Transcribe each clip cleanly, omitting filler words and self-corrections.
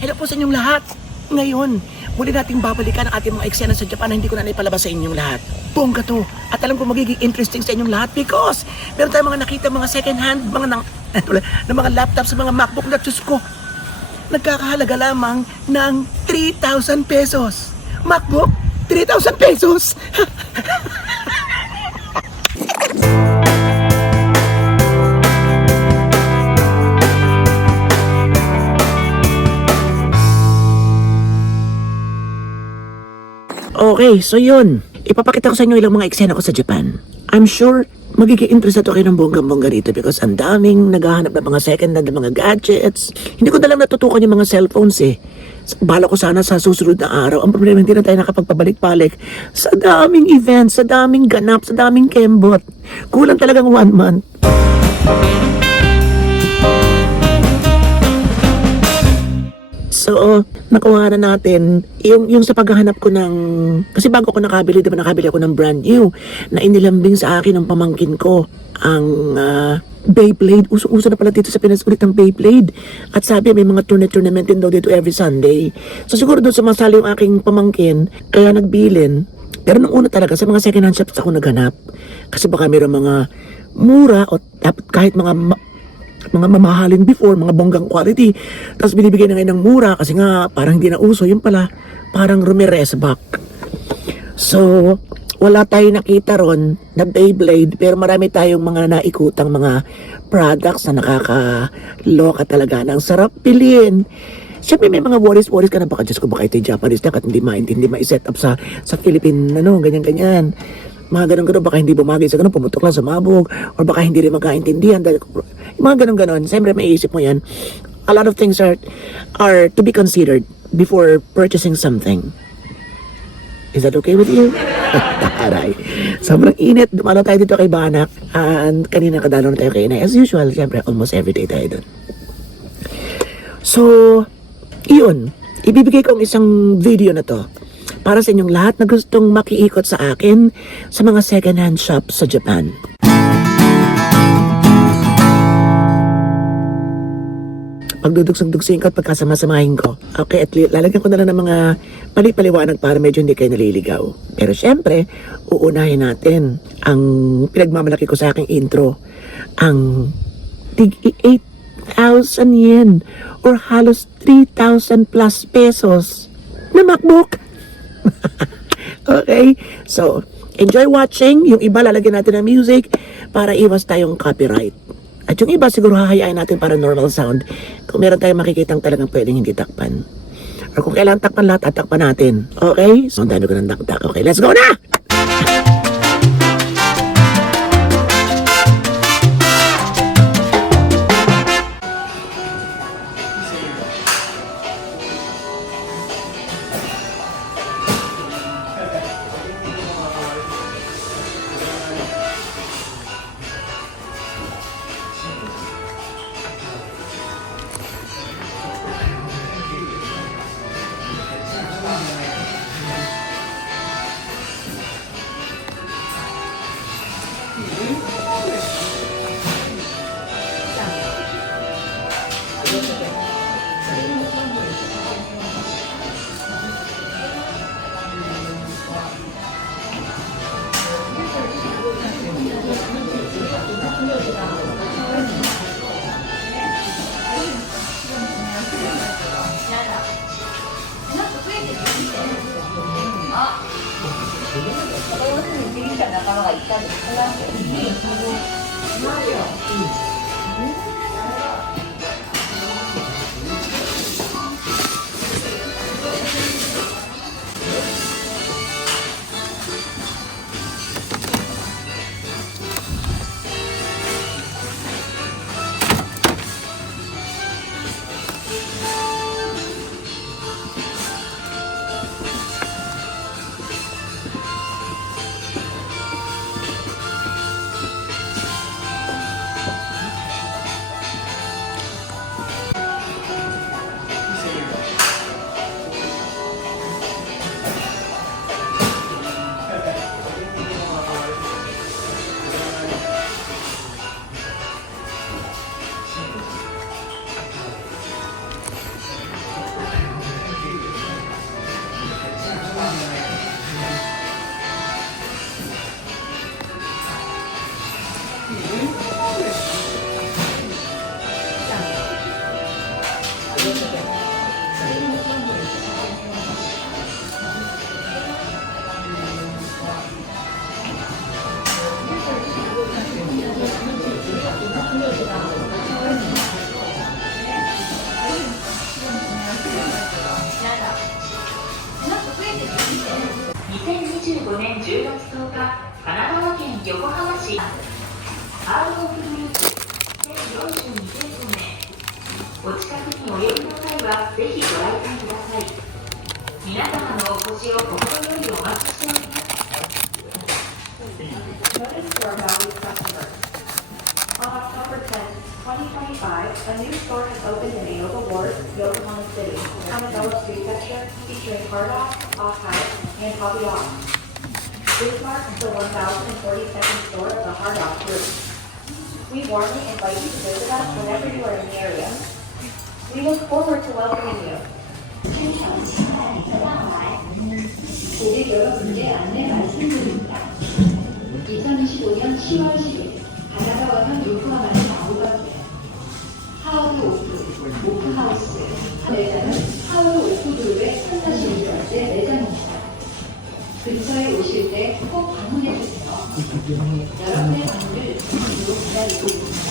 Hello po sa inyong lahat. Ngayon, muli nating babalikan ang ating mga eksena sa Japan na hindi ko na naipalabas sa inyong lahat. Bongga to. At alam ko magiging interesting sa inyong lahat because meron tayong mga nakita mga second hand, ng mga laptops, mga MacBook na Diyos ko. Nagkakahalaga lamang ng 3,000 pesos. MacBook, 3,000 pesos. Okay, so yun. Ipapakita ko sa inyo ilang mga eksena ko sa Japan. I'm sure magiging interesado kayo ng bonggang-bongga dito because ang daming naghahanap ng mga second-hand ng mga gadgets. Hindi ko na lang natutukan yung mga cellphones eh. Bala ko sana sa susunod na araw. Ang problema, hindi na tayo nakapagpabalik-balik. Sa daming events, sa daming ganap, sa daming kembot. Kulang talagang 1 month. So, nakuha na natin yung sa paghahanap ko ng... Kasi bago ako nakabili, diba nakabili ako ng brand new na inilambing sa akin ng pamangkin ko ang Beyblade. Uso-uso na pala dito sa Pinas ulit ng Beyblade. At sabi may mga tournament din daw dito every Sunday. So siguro doon sumasali yung aking pamangkin, kaya nagbilin. Pero nung una talaga, sa mga second hand shops ako naghanap. Kasi baka mayroong mga mura o kahit mga mamahalin before, mga bonggang quality. Tapos binibigay na ngayon ng mura kasi nga parang hindi na uso. Yung pala, parang rumires back. So, wala tayong nakita ron na Beyblade pero marami tayong mga naikutang mga products na nakakaloka talaga na ang sarap bilhin. Siyempre may mga worries ka na baka Diyos ko baka ito'y Japanese na at hindi ma-set up sa Philippine ganyan-ganyan. Mga ganun-ganun, baka hindi bumagay sa ganun, pumutok lang sa mabog, or baka hindi rin magkaintindihan. Dahil, mga ganun-ganun, siyempre may isip mo yan. A lot of things are to be considered before purchasing something. Is that okay with you? Taray. Sobrang init, dumalo tayo dito kay Banak, and kanina kadalo na tayo kay Inay. As usual, siyempre, almost everyday tayo doon. So, iyon, ibibigay ko ang isang video na to para sa inyong lahat na gustong makiikot sa akin sa mga second-hand shops sa Japan. Pagdudugsing-dugsing ko at pagkasama-samahin ko. Okay, at lalagyan ko na lang ng mga paliwanaag para medyo hindi kayo naliligaw. Pero syempre, uunahin natin ang pinagmamalaki ko sa aking intro. Ang tig 8,000 yen or halos 3,000 plus pesos na MacBook. Okay, so enjoy watching. Yung iba lalagyan natin ng music para iwas tayong copyright. At yung iba siguro hahayain natin para normal sound kung meron tayong makikitang talagang pwedeng hindi takpan. Or kung kailangan takpan lahat, tatakpan natin. Okay? So ang dami ko ng dakdak. Okay, let's go na! 2025年10月10日、神奈川県横浜市 RO フルーツ1042店舗目、お近くにお寄りの際はぜひご来店ください。皆様のお越しを心よりお待ちしております。Notice to our valued customers. On October 10th, 2025, a new store has opened in Aoba Ward, Yokohama City, Kanagawa Prefecture, featuring Hardrock, Off-House, and Hobby Off. This marks the 1,042nd store of the Hardrock Group. We warmly invite you to visit us whenever you are in the area. We look forward to welcoming you. 고객 여러분께 안내 말씀드립니다. 2025년 10월 10일 가나다와현 요코하마의 아우바트에 하우드 오프 하우스 매장은 하우드 오프 그룹의 판타지 리조트 매장입니다. 근처에 오실 때 꼭 방문해주세요. 여러분의 방문을 진심으로 기다리고 있습니다.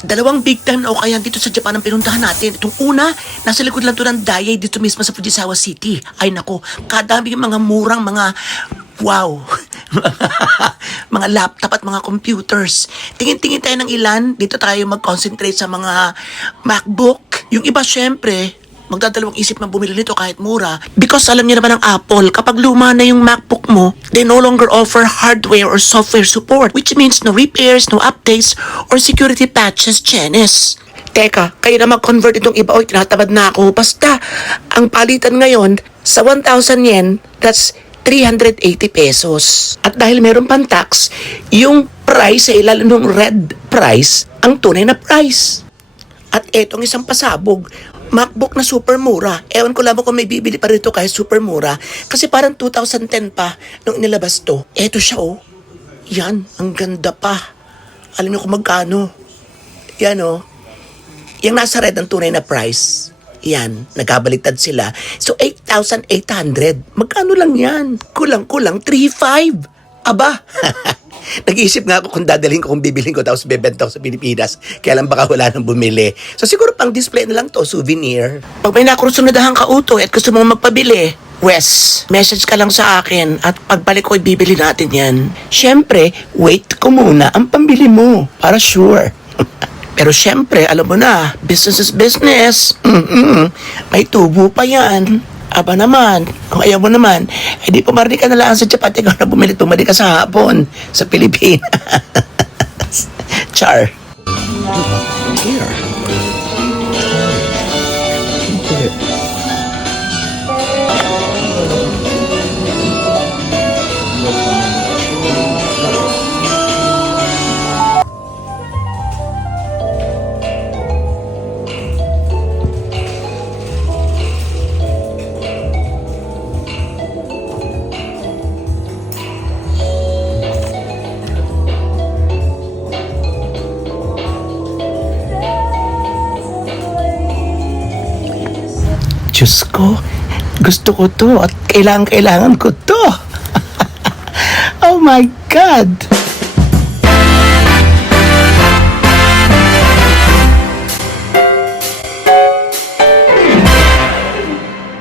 Dalawang big time na o kaya dito sa Japan ang pinuntahan natin. Itong una, nasa likod lang to ng Daiei dito mismo sa Fujisawa City. Ay nako, kadami yung mga murang mga wow. Mga laptop at mga computers. Tingin-tingin tayo ng ilan. Dito tayo mag-concentrate sa mga MacBook. Yung iba syempre, magdadalawang isip na bumili nito kahit mura. Because alam niyo naman ng Apple, kapag luma na yung MacBook mo, they no longer offer hardware or software support, which means no repairs, no updates, or security patches, chenes. Teka, kayo na mag-convert itong iba, oy, tinatamad na ako. Basta, ang palitan ngayon, sa 1,000 yen, that's 380 pesos. At dahil meron pang tax, yung price ay lalo nung red price, ang tunay na price. At etong isang pasabog, MacBook na super mura. Ewan ko lamang kung may bibili pa rito kahit super mura. Kasi parang 2010 pa nung inilabas to. Eto siya oh. Yan, ang ganda pa. Alam niyo kung magkano. Yan oh. Yung nasa red ang tunay na price. Yan, nagkabaliktad sila. So 8,800. Magkano lang yan? Kulang-kulang 3,500. Aba, nag-iisip nga ako kung dadalhin ko, kung bibilhin ko, tapos bebenta ko sa Pilipinas. Kaya lang baka wala nang bumili. So siguro pang display na lang to, souvenir. Pag may nakursunadahan ka uto at gusto mo magpabili, Wes, message ka lang sa akin at pagbalik ko ibibili natin yan. Siyempre, wait ko muna ang pambili mo para sure. Pero siyempre, alam mo na, business is business. May tubo pa yan. Aba naman, kung ayaw mo naman, hindi pumarili ka na lang sa Japan, ikaw na bumili ka sa hapon, sa Pilipinas. Char. Here. Diyos ko, gusto ko to at kailangan ko to. Oh my God!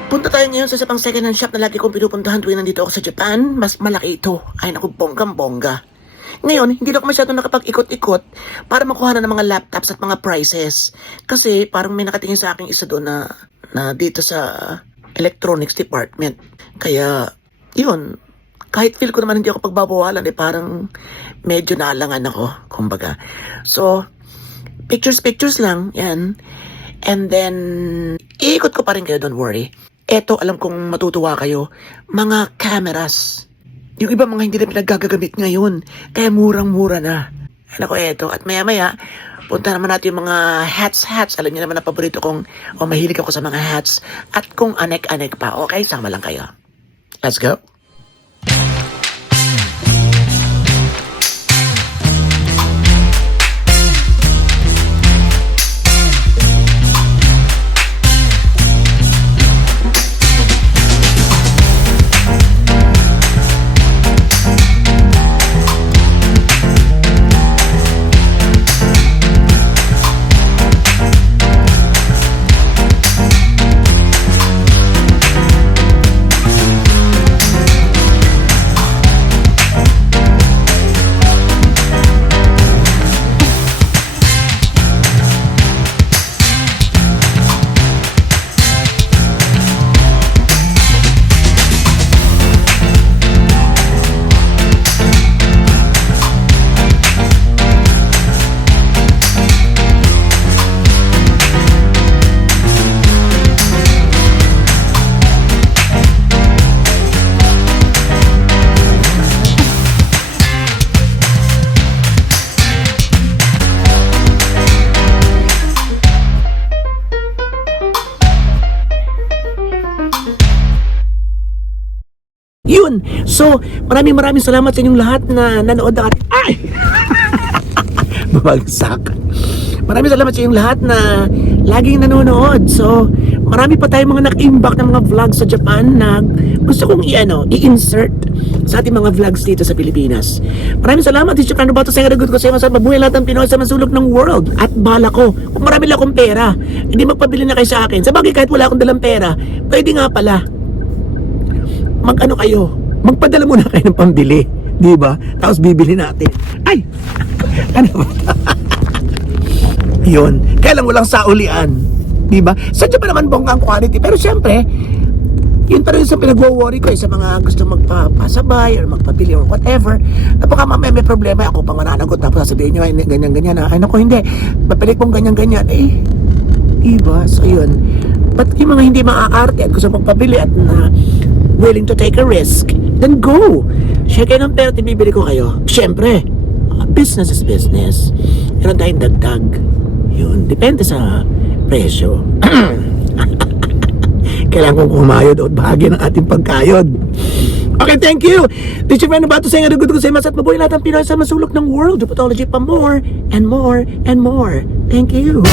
Punta tayo ngayon sa isang second-hand shop na lagi kong pinupuntahan tuwing nandito ako sa Japan. Mas malaki ito. Ay naku, bonggang-bongga. Ngayon, hindi na ako masyado nakapag-ikot-ikot para makuha na ng mga laptops at mga prices. Kasi parang may nakatingin sa akin isa doon na dito sa electronics department. Kaya, yun, kahit feel ko naman hindi ako pagbabawalan, parang medyo naalangan ako, kumbaga. So, pictures lang, yan. And then, iikot ko pa rin kayo, don't worry. Eto, alam kong matutuwa kayo, mga cameras. Yung iba mga hindi na pinagagamit ngayon, kaya murang-mura na. Ano ko eto, at maya-maya, punta naman natin yung mga hats. Alam niyo naman na paborito kong, mahilig ako sa mga hats. At kung anek-anek pa, okay, sama lang kayo. Let's go. Yun. So, maraming salamat sa inyong lahat na nanood ng ating... Ay! Babagsak. Maraming salamat sa inyong lahat na laging nanonood. So, marami pa tayong mga naka-imbak ng mga vlogs sa Japan na gusto kong i-insert sa ating mga vlogs dito sa Pilipinas. Maraming salamat. This is Japan Roboto. Sa ko sa mga mabuhay lahat ng Pinoy sa masulok ng world. At bala ko, kung marami lang akong pera, hindi magpabili na kayo sa akin. Sa bagay, kahit wala akong dalang pera, pwede nga pala. Magpadala muna kayo ng pambili, di ba? Tapos bibili natin. Ay! Ano ba? Yun. Kaya lang walang saulian, di ba? Sadya pa naman bonggang quality. Pero syempre, yun pa rin sa pinag-worry ko sa mga gusto magpapasabay or magpabili or whatever. Napaka mamaya may problema ako pang mananagot tapos sasabihin nyo, ay ganyan-ganyan. Ay naku, hindi. Mapilit mong ganyan-ganyan. Diba? So yun. But yung mga hindi maaarte at gusto magpabili at willing to take a risk, then go. Share kayo ng pera, bibili ko kayo. Siyempre, business is business. Meron tayong dagdag. Yun, depende sa presyo. Kailangan kong kumayod o bahagi ng ating pagkayod. Okay, thank you. This is your friend about to say nga good ko sa mas at mabuhay lahat ang Pinoy sa masulok ng world. Dupatology pa more and more and more. Thank you.